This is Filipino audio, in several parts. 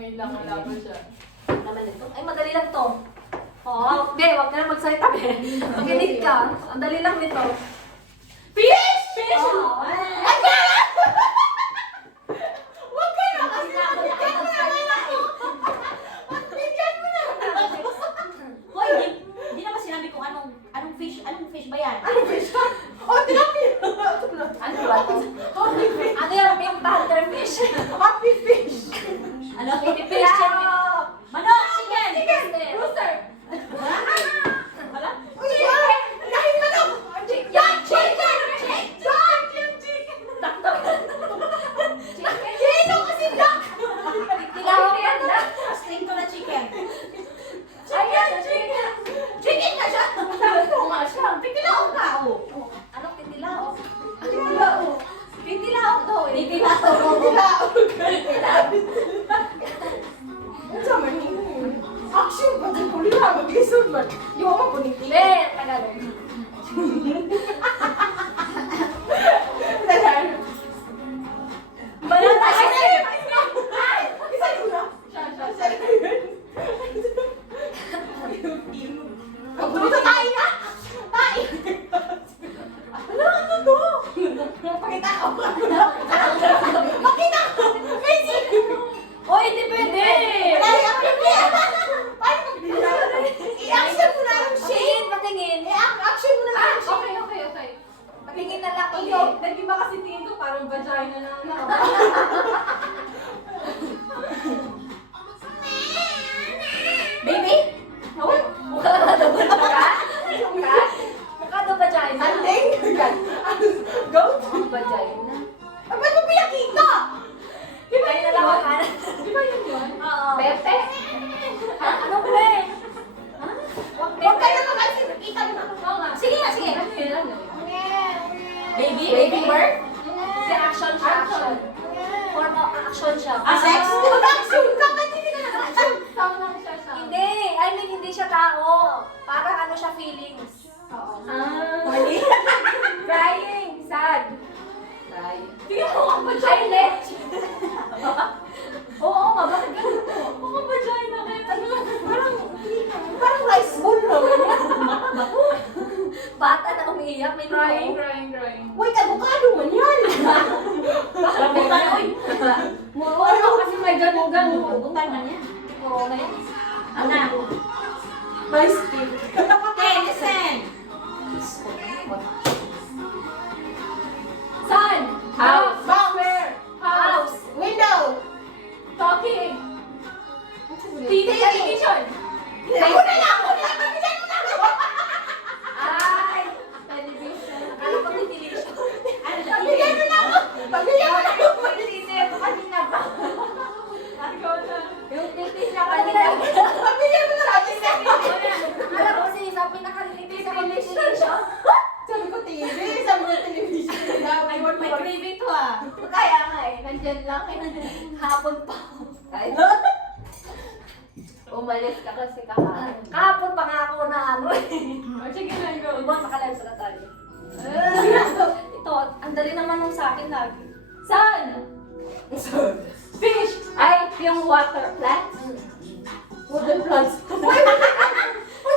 Ngayon lang wala pa siya. Naman ito. Ay, madali lang to. Oh, hindi, wag ka na magsalita, be. Makinig ka. Ang dali lang nito. Fish! Fish! Oh, Huwag ka na kasi nabigyan mo naman ako! Bigyan mo naman ako! Hoy, hindi naman sinabi kung anong fish ba yan? Ano fish ka? Oh, tilapia! ano ba to? Happy fish! Ano yung pink thunder fish? Happy fish! Ano? Baby fish yan. Manok! Chicken! Chicken! Rooster! Wala? Uy! Dahil ka na! Chicken! Chicken! Chicken! Dito kasi duck! Tilawak yan na. String ko na chicken. Ayan, chicken. Chicken na siya! Oo nga siya. Pikilaw ka, oh. Anong titilaw? Titilaw. Titilaw daw eh. Titilaw. Ang sama niyo. Action pa din huli ha. Mag-lisod man. Di mo mapunin. Hindi, Tagalog. Balata siya! Isa yun na. Siya yun. Ang puno sa tayo nga! Tayo! Ano? Ano to? Pakita ko. Pakita ko! May sino? Hoy, hindi pwede! Wala yung action niya! Paano mag- I-action mo na lang siya! Patingin, patingin. I-action mo na lang siya! Okay. Patingin na lang. Hindi, nag-iba kasi tingin ko parang vagina na ano. Baby? Mukha na daw ba ka? Mukha daw vagina. Andeng? Goat? Vagina. Ah, ba't mo pinakita? Kaya nalawakan. Di ba yun yun? Oo. Pepe? Ano ba eh? Wag Huwag ka Pepe. na mag-action. Kita mo na. Oo nga. Sige nga, sige. Ano yun? Ano yun? Baby? Baby bird? Si action siya, action. Form of action siya. Ah, sex? Mag-action ka! Ba't hindi ka nag-action? Tama lang siya sa... Hindi, I mean hindi siya tao. Parang ano siya feelings. Oo. Mali? Crying. Sad. Crying. Tingnan mo ang vagina. Oo nga, bakit ganun po? Ang vagina kayo. Parang rice bowl naman yan. Bata na umiiyak, may Crying. noo. Wait, avocado man yan. Bukan, oy. Ano kasi may ganun-ganun. Bukan man yan. Oo, na yan. Ano? Rice cake. Okay, listen. Sun. House. Box. House. Window. Talking. TV. Television. Ako na lang! Ako na lang! Pabigyan mo na ako! Ay. Television. Akala ko ventilation. Pabigyan mo na ako! Pabigyan mo na ako! Isip ko kanina pa. Ikaw na. Yung titis na kanina. Pabigyan mo na ako! Alam ko si sabi nakalitis sa ventilation. Sabi ko TV, sabi ko television. May craving to ah. Kaya nga eh, nandyan lang eh. Hapon pa. Kahit umalis ka kasi kahapon. Kahapon pa nga ako na ano eh. Sige na, go. Ibon, makalive na tayo. Ito, ang dali naman nung sa akin lagi. Sun. Fish. Ay, yung water plants. Water plants. Hindi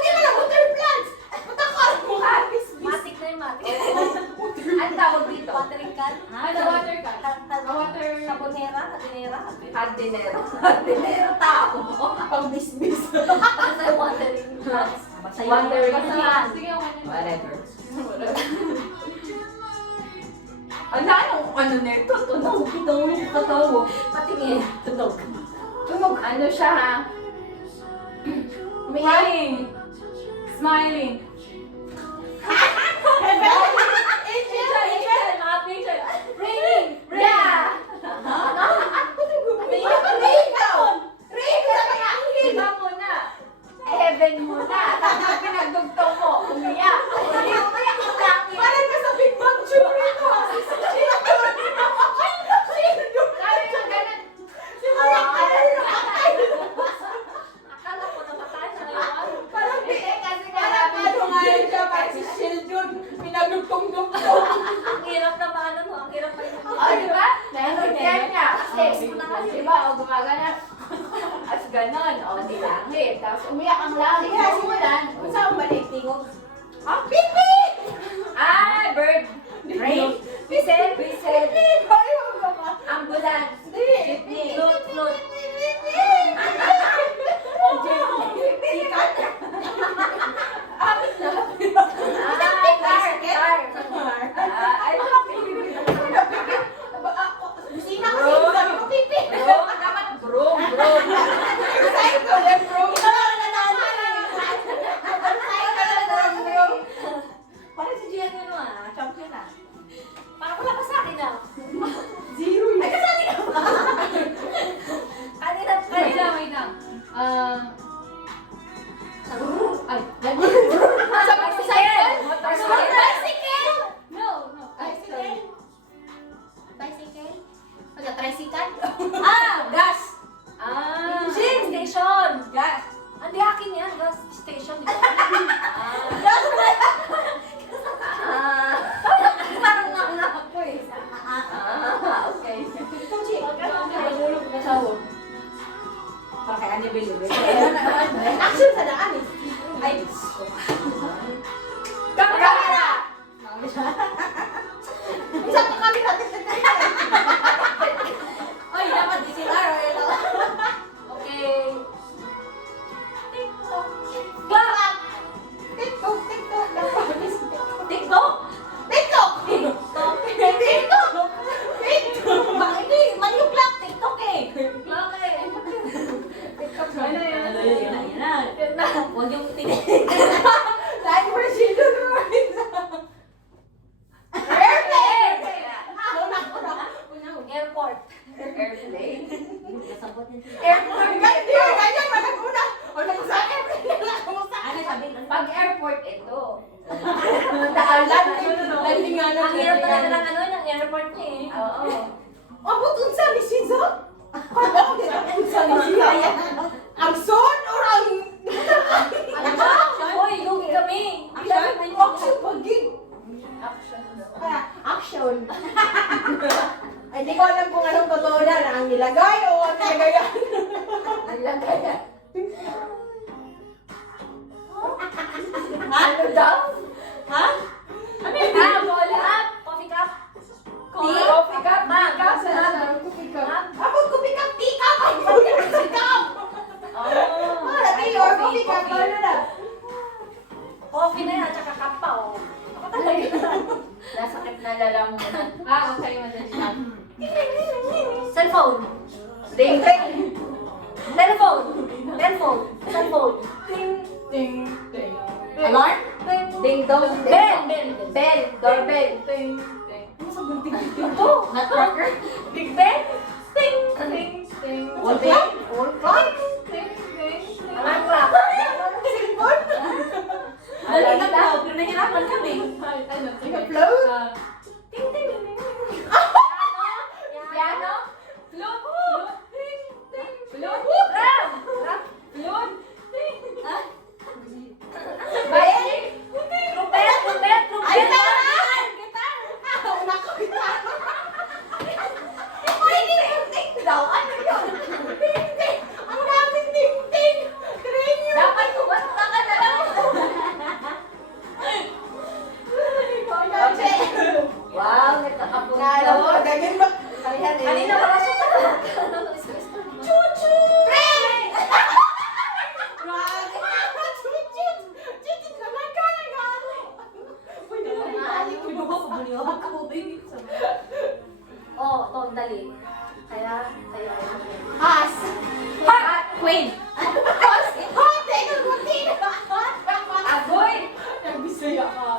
mo na water plants! Matakal mo ka! Matik na yung matik. Ang tawag dito, watering can? Ano, water can? Water. Sabonera, hadinera, Hardinero. hadinera tao. Pang-bisbis. Ano sa'yo watering plants? Watering Basta can. yan. Sige, okay na. Whatever. Ano nito? Tunog. Tunog. Katawa. Patingin. Tunog. Tunog. Ano siya ha? Crying. Smiling. Angel. Mga angel. Raining. Yeah. Iba mo na. Heaven mo na. Tapos pinagdugtong mo. Umiyak. Umiyak ang langit. Parang ka sa Big Bang Theory ko. Sabi mo ganun. Akala ko namatay na ngayon. Parang Hindi kasi parang ano nga yun siya, parang si Sheldon. Pinagluto ganon. O, si langit. Tapos umiyak ang langit. Kaya Yung ulan. Kung saan ba tingog? Ah, pipi! Ah, bird. Rain. Whistle. Whistle. Ayaw ka ba? Ambulance. Jeepney. Float, float. Sikat? Ah, car. Car. Ah, ay, Busina kasi, sabi ko pipi. broom. Dapat broom. Broom. Sabi ko, bro. Ikaw na nanalo. Parang si Gian yun champion na. Parang wala pa sa akin ah. Zero yun. Ay, kasali ka ba? Kanina, wait lang. Ay, Sabi ko sa'yo. Motorcycle. Bicycle. No, no. Bicycle. Bicycle? Tricycle? Gas! Ah. Station! Gas. Hindi akin yan, gas station. Di ba? Ah. Parang nauna ako eh. Ah, okay. Ito, Chi. Nagulog na sa huwag. Bakit ano ba yun? Action sa daan eh. Ay, Kamera! isang pa kami natin sa daan. Ay, dapat DCLR o yun lang. Okay. Clock! TikTok, TikTok. TikTok? TikTok! TikTok. TikTok! TikTok! Hindi, mali yung clock. TikTok eh. Clock eh. Ano yun? Yun na. Yun na. Huwag yung tinitig. Like Brazilian words. Airplane! Airport. Airplane. Kasabot niya. Airport. Ganyan, managuna. O, nakusa airplane. Nakusa. Ano sabi? Pag airport, ito. Landing nga Ang hirap talaga ng ano, ng airport niya eh. Oo. Abot unsa ni Sinzo? Abot unsa ni Sinzo? Ang son or ang... Ano ba? Hoy, lugi kami. Action pagig. Action daw. Action. Ay, di ko alam kung anong totoo na ang nilagay o ang nilagayan. Nilagay. Ano daw? Ha? Ano yun? Bola. Coffee cup. Coffee cup. Mug. Coffee cup. Abot coffee cup, tea cup. Ay, coffee cup. Oh. Tea or coffee cup. Ano na? Coffee na yan, at saka cup pa oh. Ako talaga. Nasakit na lalamunan. Okay, madali lang. Cellphone. Ding ding. Telephone. Telephone. Cellphone. Ting, ting. Alarm? Ding dong. Bell. Bell. Bell. Doorbell. Ting, ting. Ano sa bunting Ito. Nutcracker? Big Ben. Ting. Ting. ting? Wall clock? Wall clock? Alarm clock. Cellphone? Dali na daw, pero nahirapan kami. Float? Ting. Ting. Ting. Piano. Flute. Flute. Ram. Ram. Flute. Violin. Trumpet. Trumpet. Ay, Trumpet. gitar! Gitar! Una ko, gitar! Pwede yung ting daw. Ano yun? Ting, ting! Ang daming ting, ting! Cranio! Dapat kumanta ka na lang. Wow, nagkakapunalo. Ganyan ba? Ayan eh. Kanina pa kasi Chuchu! Pring! Grabe! Chuchu! Chuchu naman ka na nga! Pwede mo rin tali ko Ako, buliw ako, baby. oh, to, dali. Kaya. Pass! Heart. Queen. Pass! Hote! Kutin! Agoy. Nagbisaya ka.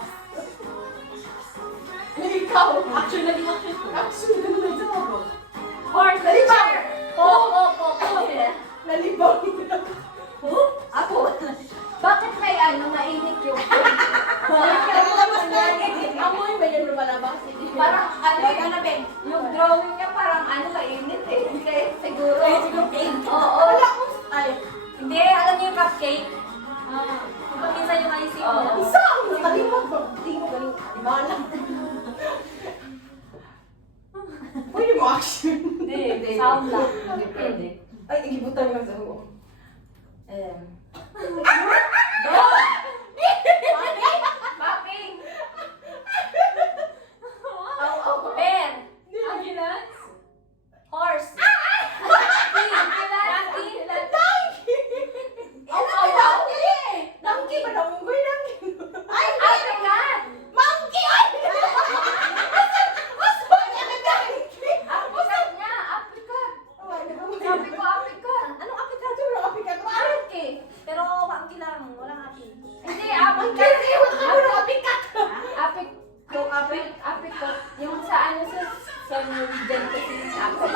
Ikaw! Action na din action ko. Action ka naman sa ako. Horse. Nalibaw! Po. Nalibaw! Ako? Bakit may ano, mainit yung Nakalabas na! Amoy ba yan lumalabas? parang ano Ay, yung, ano, Ben? yung drawing niya parang ano, mainit eh. Kaya siguro. Kaya siguro pink. Oo. Wala ko! Ay! Hindi, alam niyo yung cupcake? Kung minsan yung icing Oo. mo. Isa! Nakalimot ko! Hindi mo galing. Di ba alam? Pwede mo action. Hindi, sound lang. Hindi pwede. Ay, igibutan lang sa huwag. Mapping! Bear. Ambulance! Horse. Donkey ba? Namunggoy donkey. Ay, Apricot! monkey! Ay! Mas ba niya na donkey? Apricot nga! Apricot! Sabi ko apricot! Anong apikat? Siguro apikat. Monkey. Pero monkey lang. Walang api. Hindi, apricot! Apricot. Yung sa ano sa Norwegian kasi apricot.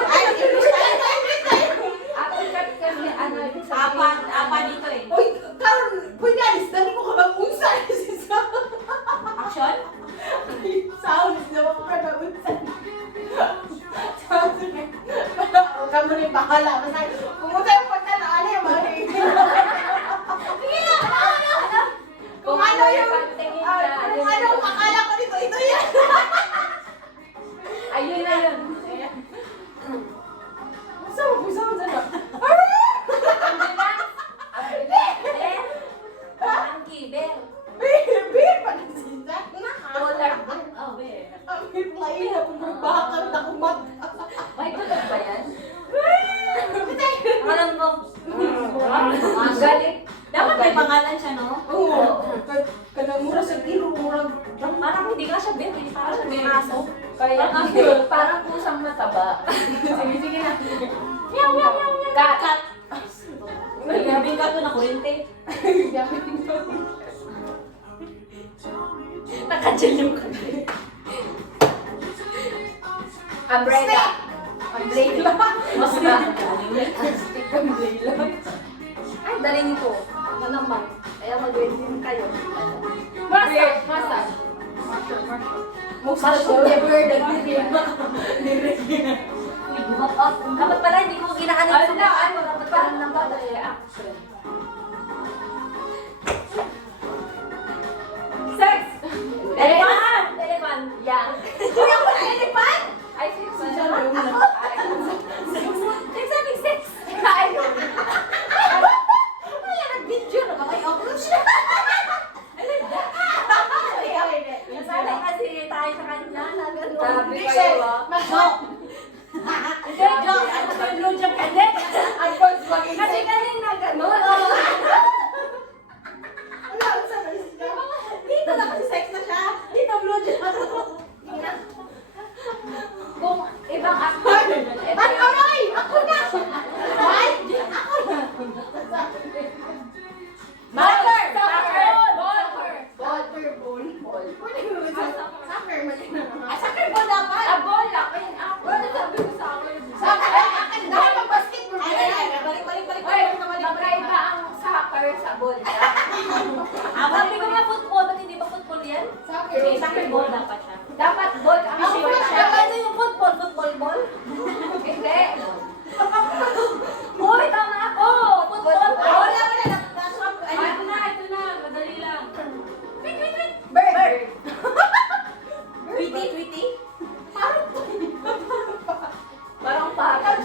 Apricot kasi ano ibig sabihin? Apa dito eh. Uy, karon, pwede alis. Dali mo ka bang unsa? Action? Sound, naman ko ka na unsa. Kamu rin bahala. Basta, kung unsa yung pagkataan yung mga Kung ano yung, kung ano yung akala ko dito, ito yan. Ayun na yun. Basta mo, basta mo dyan. Bear. Monkey. Bear. Beer pa na siya. Polar. Oh, bear. Ang flying na kumabakal na kumat. May tulog ba yan? Alam mo. Galit. Dapat may pangalan siya, no? Oo. Kanang mura sa tiro, murag. Parang hindi ka siya bear. Hindi parang siya bear. Aso. Kaya parang pusang mataba. Sige na. Meow, meow, meow, meow. Kat. Grabe ka to na kurente. Nakadyan yung kami. Umbrella. Umbrella. Mas Stick umbrella. Ay, dali nito. Ano naman. Kaya mag-ready din kayo. Massage. Massage. Most of the bird at Dapat pala hindi ko ginaanin sa Ano? Ano? dapat pala ng bata. Action. Sex. Elephant! Elephant! Yang. Hindi ako na elephant! Ay, sex. Sabi sex! Ayun. Wala nag-video na ba kayo? Upload siya. Nasanay kasi tayo sa kanya na gano'n. Sabi Hindi kayo, siya. ah. Mag-joke. Hindi, joke. Ano ba yung blowjob ka din? Advance maging Kasi sex. galing na gano'n. Wala, ang sana siya. Dito na kasi sex na siya. Dito blowjob. Kung ibang actor. Ay, aray! Ako na! Ay! Ako na! Soccer. Soccer. Soccer. Water ball. Ball. Soccer man yun. Ah, soccer ball dapat. Ah, bola. Ayun ako. Ano sabi ko sa akin? Soccer. Akin dahil mag basketball. Balik. Oy, magkaiba ang soccer sa bola. Sabi ko nga football, ba't hindi ba football yan? Soccer. Soccer ball dapat siya. Dapat ball ang Ako short na siya. Ano yung football? Football ball? Hindi. Hoy, tama ako! Football ball! Wala. Ito na. Madali lang. Bird. Tweety. Parang parang.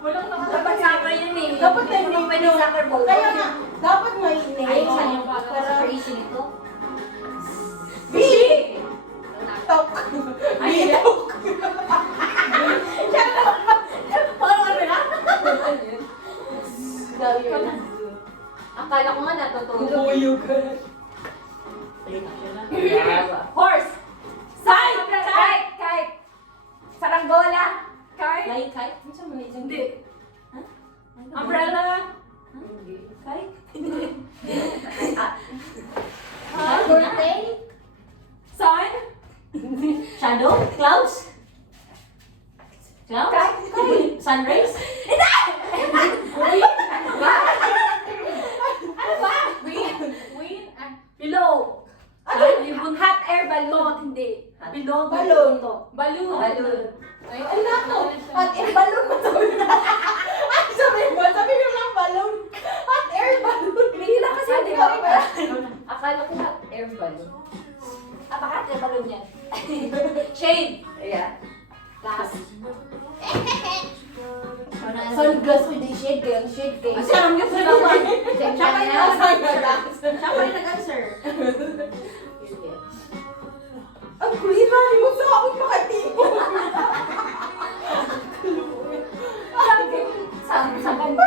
Walang dapat soccer yun eh. Dapat na Hindi hindi pwede soccer ball. Kaya nga, dapat may Ay, name. saan yung super easy nito? B. Tok. Ay, Tok. Parang ano na? Akala ko nga natutulog. Buyog. Horse! Kite. Saranggola. Kite. Hindi. Umbrella? Kite? Birthday. Sun? Shadow? Clouds? Sunrays? Below. Ano? Hot air balloon. Hindi. Below. Balloon. Balloon. Ay, ano to? Hot air balloon mo sabi na. Ay, sabi mo lang balloon. Hot air balloon. Hindi lang kasi Hindi hindi ba? ba? Akala ko hot air balloon. Baka may balloon yan. Shade. Ayan. Last. Sun yung shade cake. Kasi alam niyo sa lawan. Check Siya pa na yung yan. nag-answer. Siya pa yung nag-answer. Ang kulira mo sa akin makatibo. Sa bamba.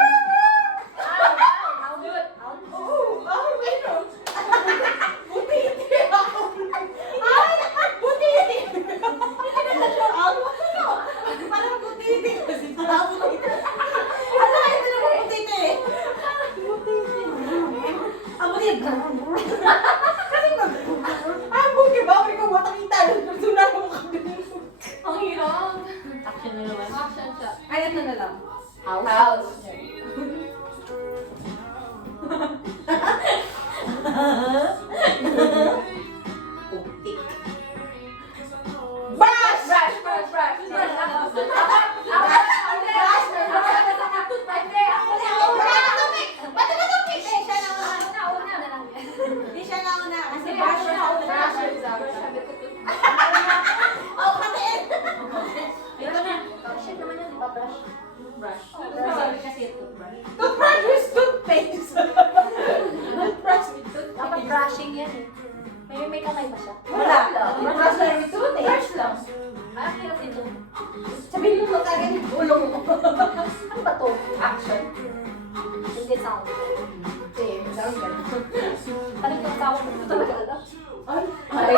Oo, meron. Buti hindi ako. Ay, buti hindi. Ang parang buti hindi. Kasi parang buti hindi. Ano kayo ito naman buti hindi? Ang buti hindi. Kasi ang buti ba? May kawatang italo. Nagsunan mo kami. Ang hirap. Action na naman. Action siya. Ay, ito na lang. House. Putik. Bash! Brush, brush, brush. Brush. Hindi siya nauna. Kasi brush siya nauna. Oh, katiin! Ito na. Brush. Sabi kasi toothbrush. Toothbrush is toothpaste. Toothbrush with toothpaste. Dapat brushing yan eh. May kamay ba siya? Wala. Toothbrush na with toothpaste. Brush lang. Ay, ang hirap nito. Sabihin mo magkagad yung ulo mo. Ano ba to? Action. Hindi sound. Eh, sound ka. Ano yung tawag mo? Ito talaga alam. Ay. Ay.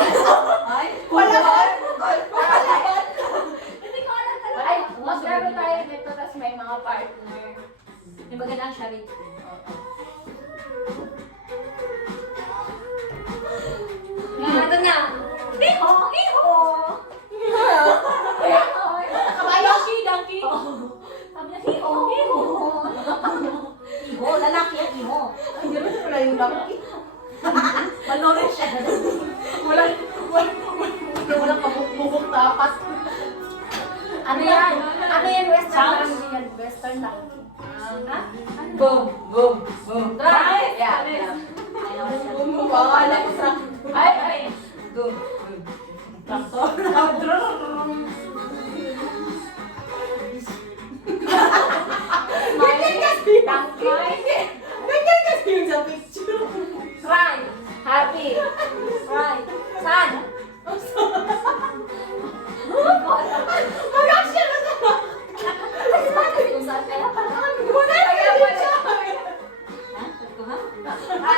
Ay. Wala ba? Wala ba? Hindi ko alam talaga. Ay, maglaro tayo nito tapos may mga partner. Yung magandang siya rin. Ito na. Hiho! Hiho! Donkey! Donkey! Sabi niya, hiho! Hiho! Iho, lalaki ang iho. Ay, gano'n pala yung donkey. Manorin siya. Walang kabuk-bukok tapat. Ano yan? Ano yan? Western donkey yan. Western donkey. Ha? Boom, boom, boom. Try! Yeah. Bawala ko sa... Ay, ay. Boom. Traktor. Ganyan kasi. Ganyan kasi yung sa picture. Try! Happy. Try! Saan? Mag-action na sa... Kasi bakit yung saan? Kaya pala. Wala na Kaya yung pala. picture. Ha? Sabi ko, ha?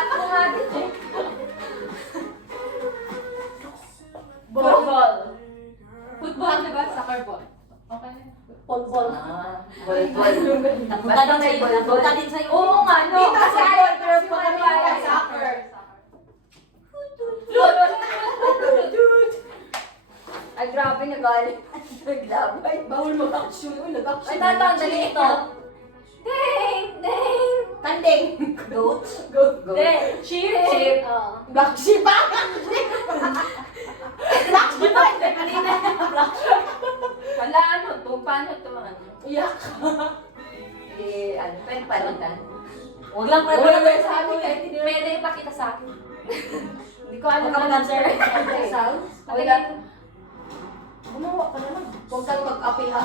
Ako nga din eh. Football. Football, di ba? Soccer ball. Okay. Polbol. Volleyball. Napunta din sa'yo. Napunta din sa'yo. Oo nga, no. Dito sa Kasi ball, pero kasi pag kami wala kay eh. soccer. Ay, grabe, nagalit. Naglabay. Bawal mag-action mo. Nag-action. Ay, tatang, dali ito. Ding! Ding! Kanding. Goat. Go. Go. Ding! Sheep! Sheep. Oo. Black sheep ah! Black sheep ah! Kanina. Wala, ano to? Paano to? Ano? Iyak. Eh, ano pa yung palitan? Huwag lang Wala pala. ba sa amin kahit hindi naman. Pwede ipakita sa akin. Hindi ko alam Huwag kang answer. Sounds? Wala. Gumawa ka naman. Huwag kang mag-apil ha.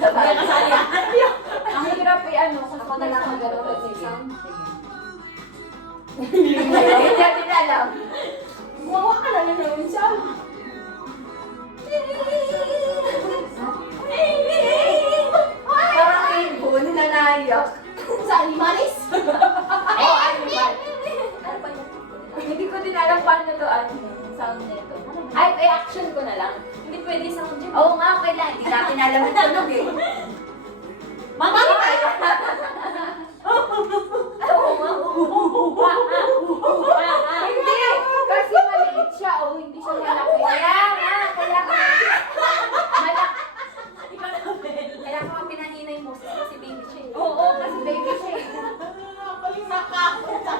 Kaya kasali ah. Ang hirap ano. Ako na lang mag-gano'n ng sound. Hindi natin alam. Gumawa ka na naman sound. Parang ibon na naiyak. Sa animalis. Oh, ano ba? Ano ba yun? Hindi ko din alam paano to ano yung sound nito. Ay, action ko na lang. Hindi pwede sound yun. Oo nga, okay lang. Hindi natin alam ang tunog eh. Mami tayo. Hindi! Kasi maliit siya, oh. Hindi siya malaki. Kaya nga, kaya nga. Malaki. Kaya ko nga pinahinay mo kasi baby siya eh. Oo, kasi baby siya eh. Paling nakakita.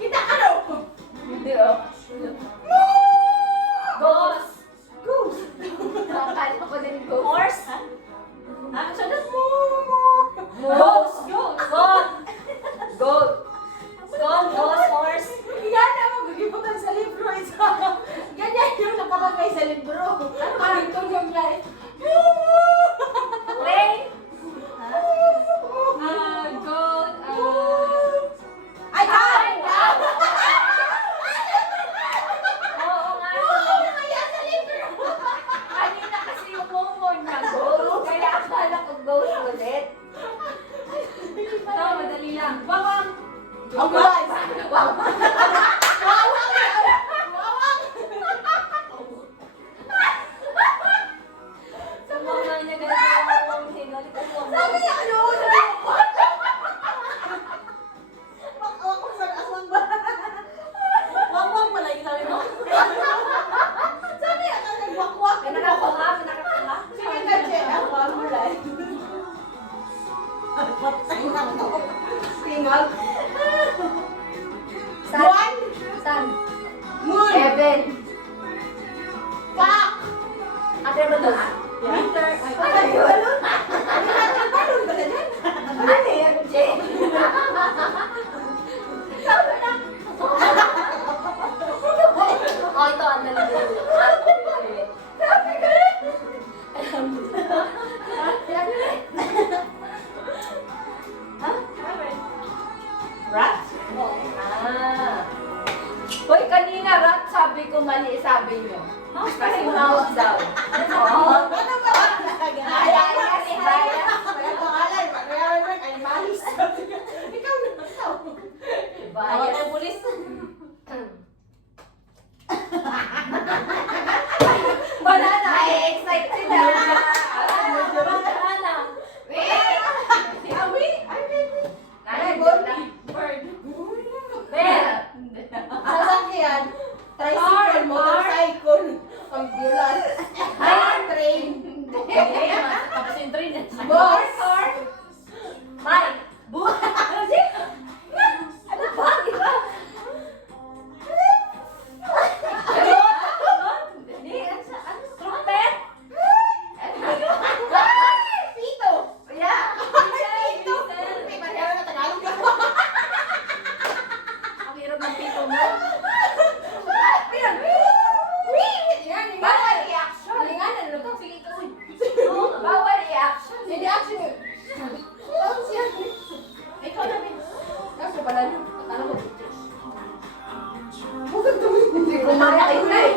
Kita ka raw. Hindi, oh. Ghost! Goose. Akala ko din go. Horse? Ha? Ambulance. Sa mga niya ganito ang hingali kasi ang Sabi niya, ano? Sabi ko, Wak-wak ko sa aswang ba? Wag pala yung sabi mo. Sabi niya, nagwakwak. nakakala. Sige na, Jen. Ako, ambulance. Patay na ako. Tingog. Buwan. San? Moon. Seven. Cock. Ate ba doon? Winter. Ay, balon. Balon ba na dyan? Ano yan, Jay? Oh, ito ang dali. Rat? Ah. Hoy, kanina rat sabi ko mali sabi niyo. Kasi mouse daw. Oo. Ano ba? Ayan kasi bias. Wala pangalan. Pagkayaran mo, animalis. Ikaw na. Tawag Bias. tayo pulis. Banana. Ay, excited na. Banana. Wait. Awi? Ay, baby. Ay, joke lang. Bird. Bear. Sasakyan. Tricycle, motorcycle, ambulance, train, Tapos yung train. bus, Bye. Ano ba? Iba? Hindi, ano? Trumpet? pito. Yeah. Pito. May pareho na Tagalog ako. Ang hirap ng pito mo. Bawal reaction. Halinganan, ano to? Sige, ito. Bawal reaction. Hindi action yun. Tapos yan. Ikaw na din. Kaso pala yun. Ano ko? Huwag tuloy. Hindi ko Kumain na eh.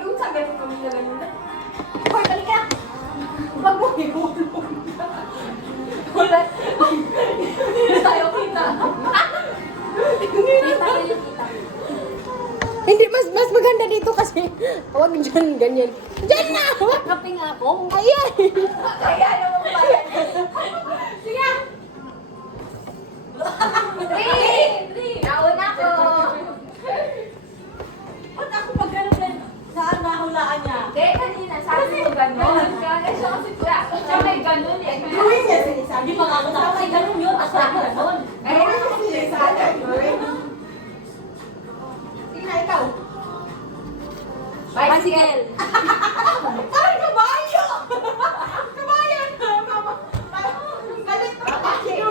Yung sa ganun kami na ganun na. Hoy, balik ka. Huwag mo ihulog. Wala. Hindi tayo kita. Hindi tayo kita. Hindi, mas maganda dito kasi. Huwag dyan, ganyan. Dyan na! Kaping ako. Ayan! Kaya naman pala. Sige! Three. Nauna ko. Ba't ako pag ganun saan nahulaan niya? Hindi, kanina sabi ko gano'n. Kaya siya kasi siya may gano'n eh. Gawin niya sinisabi. Hindi pa nga ako tapos ay ganun yun. Tapos ako ganun. Gawin niya sinisabi. Gawin. Sige na, ikaw. Bicycle. Parang kabayo! Kabayo na, mama. Parang galit na kabayo.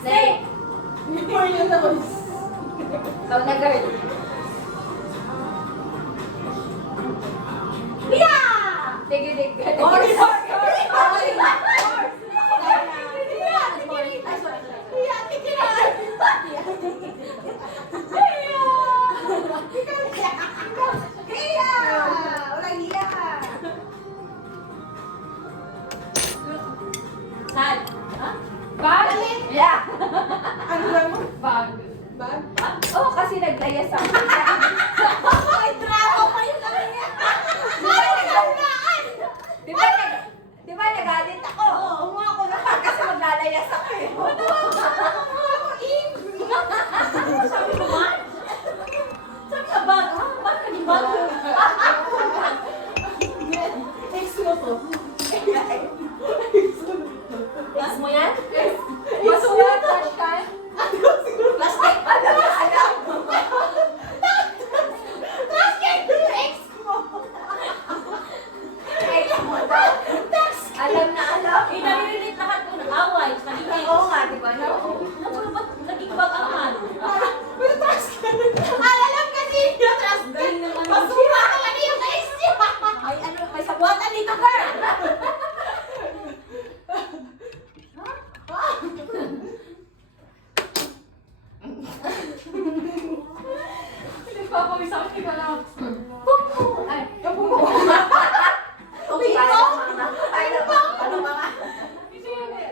Snake. Before your nose. Ikaw na girl. Tig-tig. Horse! Saan? Ha? Bag? Yeah. Ano lang mo? Bag. Bag? Oo, kasi naglayas ako. Ay, drama pa yun lang niya. Di ba nagalit ako? Oo, ako naman kasi maglalayas ako eh. Sabi ko ba? Sabi ka bag? Ha? Ba't ka di bag? Ex mo to. Ex mo yan? Masuwa, trash can. Ano siguro? Plastic? Alam na, alam. Tapos kayo yung ex mo. Ex mo daw. Alam na, alam. Eh, naririnig lahat ko ng away. Naging Oo nga, di ba? No? Ba't naging bag ang man? Pero trust ka. Alam kasi yun, trust ka. Galing ng ano. Masura ka lang yung ex niya. Ay, ano, may sabuatan dito, girl! Nagpapawis ako. Hindi ko alam. Ay, Yung bumo. okay, Ikaw? ano ba nga? Ano ba nga? Hindi ko yun eh.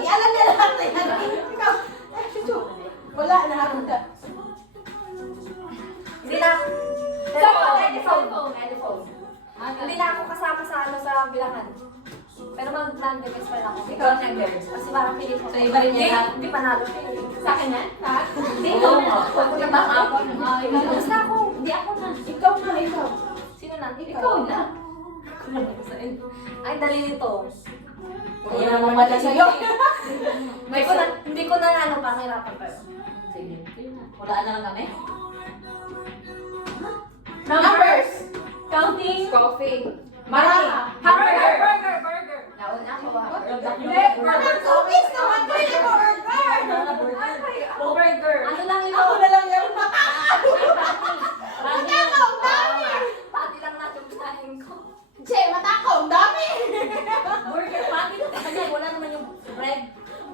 Ay, alam niya lahat na yan. Ikaw, Chuchu. Wala, naharap ka. Hindi na. Telephone. Hindi na ako kasama sa sa bilangan. Pero mag-non-defense pa rin ako. Ikaw na, girls. Kasi parang pilit ko. So, iba rin yan, ha? Hindi panalo. Sa akin na? Hindi, Oo, ikaw. ako na ba ako? Basta ako. Hindi ako na. Ikaw na, ikaw. Sino na? Ikaw na. Ay, dali nito. Wala naman pala sa'yo. Hindi ko na ano, pangirapan pa yun. Sige. Wala na lang kami. Numbers. Counting. Coffee. Marama. Hamburger. Burger. Nauna ako ba? Hindi. Burger cookies naman. Pwede burger. Burger. Ano lang ito? Ako na lang yung mata. Rani. Ang dami. Pati lang natin pinahin ko. Che, mata ko. Ang dami. Burger patty. Kanya, wala naman yung bread.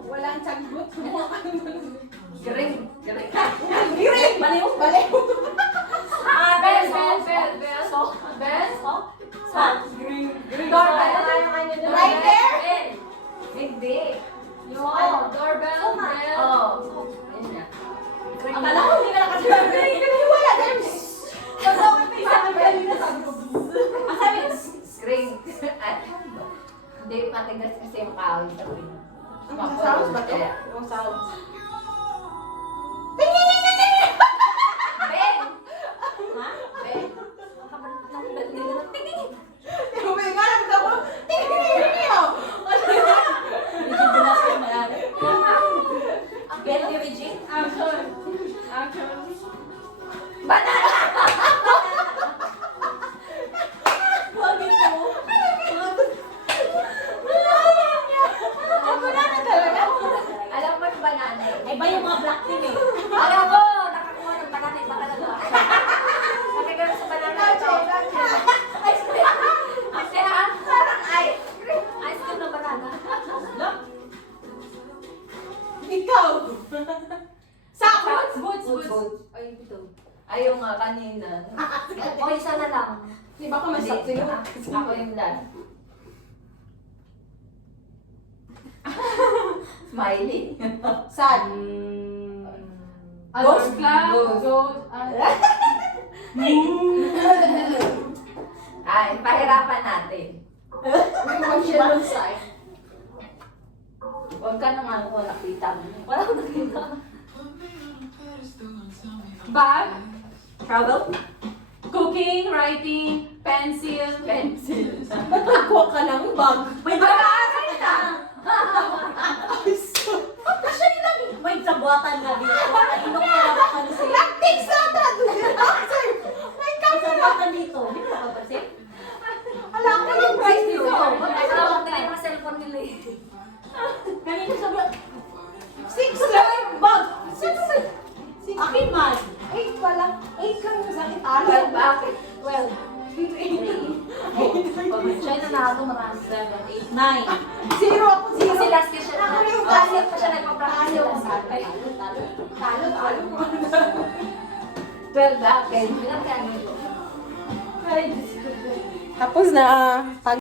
Walang tsagbot. Sumuha ka naman. Gring. Giring. Baliw. Baliw. Bell. So, Bell? doorbell. Right there. Hindi. Yung doorbell, bell. Oo. Ayun na. Akala ko hindi ka nakasabi. Wala. Totoo ka pa isang kanina sabi ko. Ang sabi, screen. Hindi, matigas kasi yung kahoy. Ang sounds ba to? Yung sounds. Ben! Ha? Ben? Nakabalik ng bell nila na tingin. May ganap daw ko. Tingin niyo. Medyo dulas yung malari. Ang Ben ni Regine? Action. Banana! Huwag ito. Ako na talaga. Alam mo yung banana eh. Ay ba yung mga black team eh? Alam ko, nakakuha ng banana yung banana doon. Nakagano sa banana ito. Ice cream. Kasi ha? Parang ice cream. Ice cream na banana. Ikaw. Sakot. Boots. Ay, ito. Ay, yung kanina. O, isa na lang. Di ba ko masakto yun? Ako yung last. Smiley. Sad. Ghost club. Ghost. Ghost. Ay, pahirapan natin. Huwag ka naman kung nakita mo. Wala akong nakita. Bag. Travel? Cooking, writing, pencil. Ba't nagkuha ka ng bag? May pag-aaral na! Kasi lang. May sabuatan na dito. Inok na lang ka siya. Tactics na ito. May camera. Sabuatan dito. Hindi mo nakapansin? Wala ko yung price dito. Tawag na yung mga cellphone nila eh. Kanina sabi, 6 lang yung bag. Sino ba? Akin man. 8 pala. 8 lang yung sakit. well, bakit? 12. Siya yung nanalo marami. 7, 8, 9. Zero ako. Zero. Kasi last year siya Ako yung last year talo. pa siya nagpa-practice Talo. last year. Ay, Talo. 12 bakit? bilang kaya nito. Tapos na.